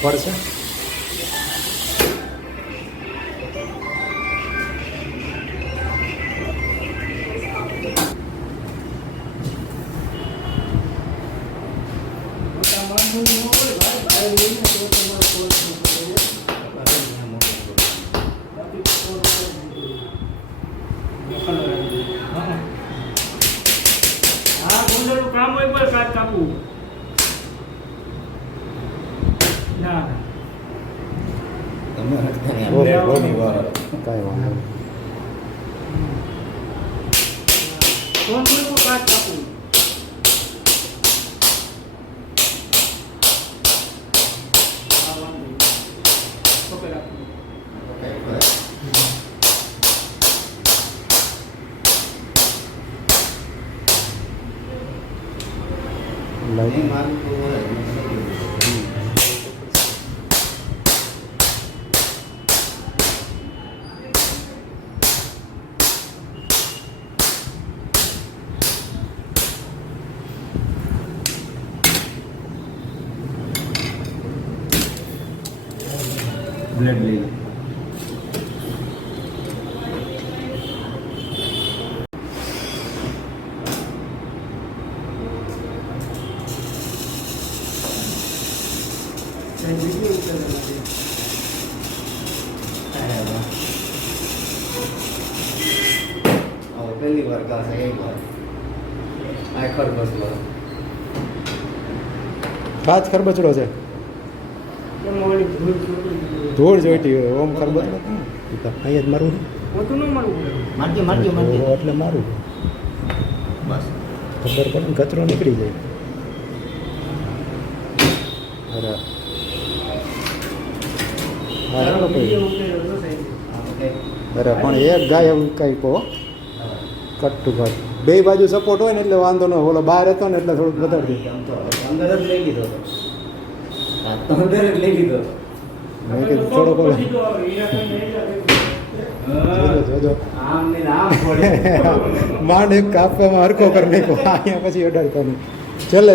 પડશે કામ હોય પર કાટ કાપવું ના કાંઈ વાંધો નહીં. કોણ કોઈ કાટ કાપવું બ્લેડ લઈ પહેલી વાર કાશે એક વાર આ ખરબચડો કાચ ખરબચડો છે ધૂળ જોઈતી હોય ઓમ ખરબચડો અહીંયા જ મારું મારજો મારજો મારજો એટલે મારું બસ ખબર પડે ને કચરો નીકળી જાય. અરે અરે પણ એક ગાય એવું કંઈ કહો કટ ટુ કટ બે બાજુ સપોર્ટ હોય ને એટલે વાંધો ન ઓલો બહાર હતો ને એટલે થોડુંક વધારે દે. અંદર જ લઈ લીધો હતો અંદર જ લઈ લીધો મેં કીધું થોડોક ઓલો જોજો આમ ને આમ પડે માંડ એક કાપવામાં હરખો કરી નાખ્યો અહીંયા પછી અડાડતો નહીં છેલ્લે